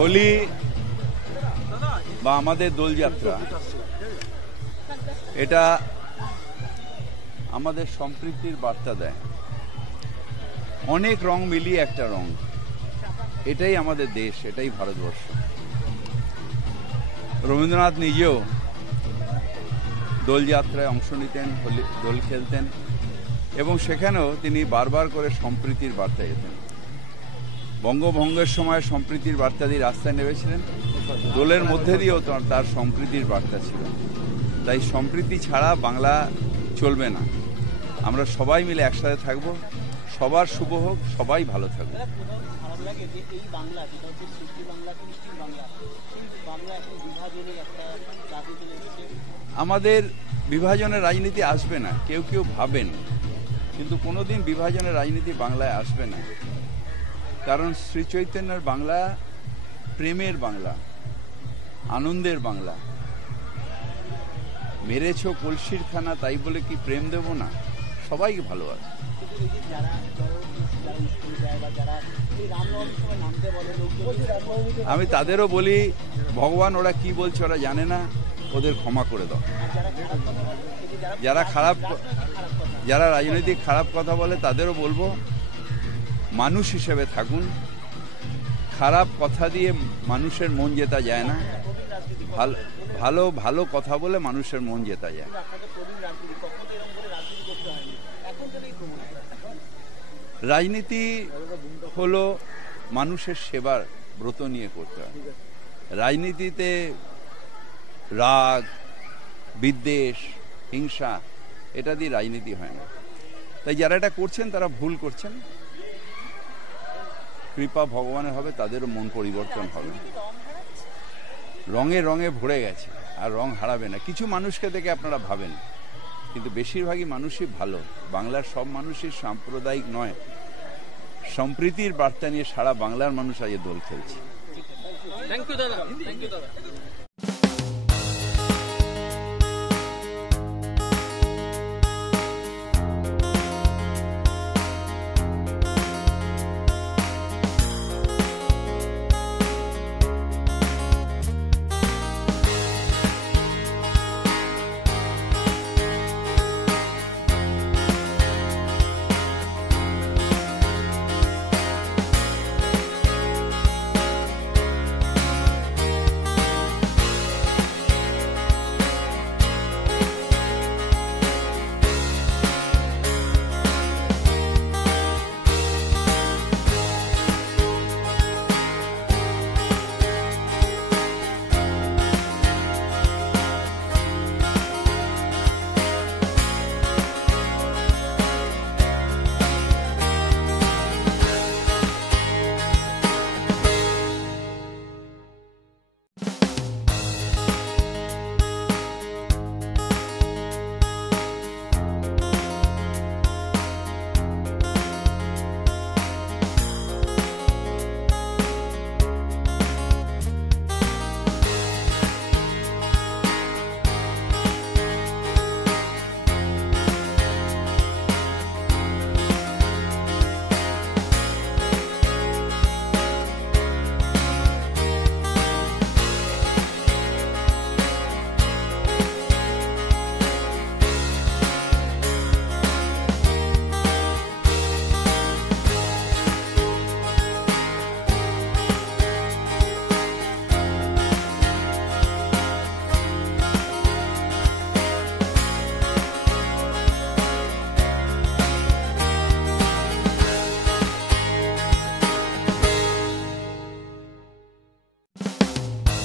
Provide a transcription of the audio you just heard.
হোলি বা আমাদের দোলযাত্রা এটা আমাদের সম্প্রীতির বার্তা দেয়। অনেক রং মিলিয়ে একটা রং, এটাই আমাদের দেশ, এটাই ভারতবর্ষ। রবীন্দ্রনাথ নিজেও দোলযাত্রায় অংশ নিতেন, দোল খেলতেন এবং সেখানেও তিনি বারবার করে সম্প্রীতির বার্তা দিতেন। বঙ্গভঙ্গের সময় সম্প্রীতির বার্তা দিয়ে রাস্তায় নেমেছিলেন, দোলের মধ্যে দিয়েও তার সম্প্রীতির বার্তা ছিল। তাই সম্প্রীতি ছাড়া বাংলা চলবে না। আমরা সবাই মিলে একসাথে থাকব, সবার শুভ হোক, সবাই ভালো থাকবে। আমাদের বিভাজনের রাজনীতি আসবে না, কেউ কেউ ভাবেন, কিন্তু কোনোদিন বিভাজনের রাজনীতি বাংলায় আসবে না। কারণ শ্রী চৈতন্যের বাংলা প্রেমের বাংলা, আনন্দের বাংলা। মেরেছ কলসির খানা, তাই বলে কি প্রেম দেব না? সবাইকে ভালোবাসে। আমি তাদেরও বলি, ভগবান ওরা কি বলছে ওরা জানে না, ওদের ক্ষমা করে দাও। যারা রাজনৈতিক খারাপ কথা বলে তাদেরও বলবো, মানুষ হিসেবে থাকুন। খারাপ কথা দিয়ে মানুষের মন জেতা যায় না, ভালো ভালো কথা বলে মানুষের মন জেতা যায়। রাজনীতি হলো মানুষের সেবার ব্রত নিয়ে করতে হয়। রাজনীতিতে রাগ, বিদ্বেষ, হিংসা এটা দিয়ে রাজনীতি হয় না। তাই যারা এটা করছেন তারা ভুল করছেন। কৃপা ভগবানের হবে, তাদেরও মন পরিবর্তন হবে। রঙে রঙে ভরে গেছে, আর রং হারাবে না। কিছু মানুষকে দেখে আপনারা ভাবেন, কিন্তু বেশিরভাগই মানুষই ভালো। বাংলার সব মানুষই সাম্প্রদায়িক নয়, সম্প্রীতির বার্তা নিয়ে সারা বাংলার মানুষ আজ দোল খেলছে। থ্যাংক ইউ দাদা।